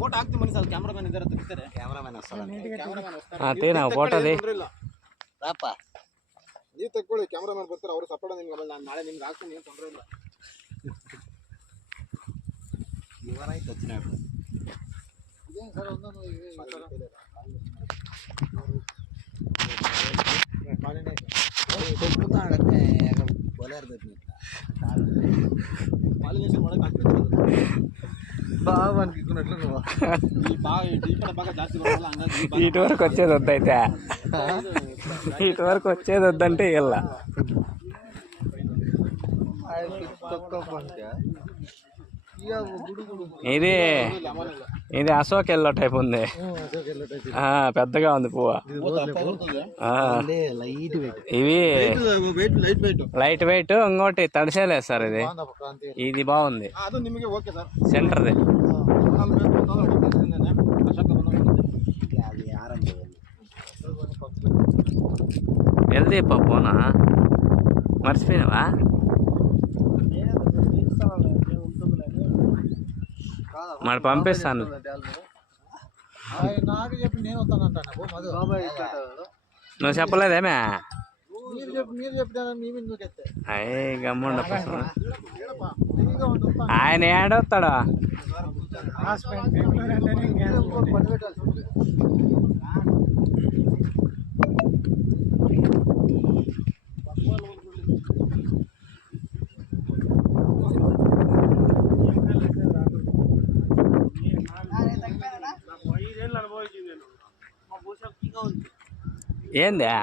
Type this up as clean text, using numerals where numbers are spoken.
Photo ಹಾಕ್ತೀನಿ ಬನ್ನಿ sir. Cameraman ಇದ್ದಾರೆ, ತೆಗಿತಾರೆ. ಕ್ಯಾಮ್ರಾಮನ್ ತೇನಾ ಫೋಟೋದಿ ರಾಪ ನೀವು ತಗೊಳ್ಳಿ. ಕ್ಯಾಮ್ರಾಮನ್ ಬರ್ತಾರೆ, ಅವರು ಸಪೋರ್ಟ್ ನಿಮ್ಗೆ. ನಾನು ನಾಳೆ ನಿಮ್ಗೆ ಹಾಕ್ತೀನಿ, ಏನು ತೊಂದರೆ ಇಲ್ಲ. ಇವರಾಯ್ತು ಹಚ್ಚಿನ ಇದೇನು ಸರ್ ಒಂದೊಂದು పాలినేషన్ కూడా బాగా అనుకున్నట్లు బాగా జాస్తి ఇటు వరకు వచ్చేది వద్దయితే ఇటు వరకు వచ్చేది వద్దంటే ಇಲ್ಲ ఇది ఇది అశోక్ ఎల్లో టైప్ ఉంది. పెద్దగా ఉంది పువ్వు. ఇవి లైట్ వెయిట్. ఇంకోటి తడిసేలేదు సార్. ఇది బాగుంది. సెంటర్ది. వెళ్దీ పప్పునా మర్చిపోయినావా? మరి పంపిస్తాను. నువ్వు చెప్పలేదేమే? అయ్యే గమ్ముండ. ఆయన ఏడొస్తాడు. ఏందా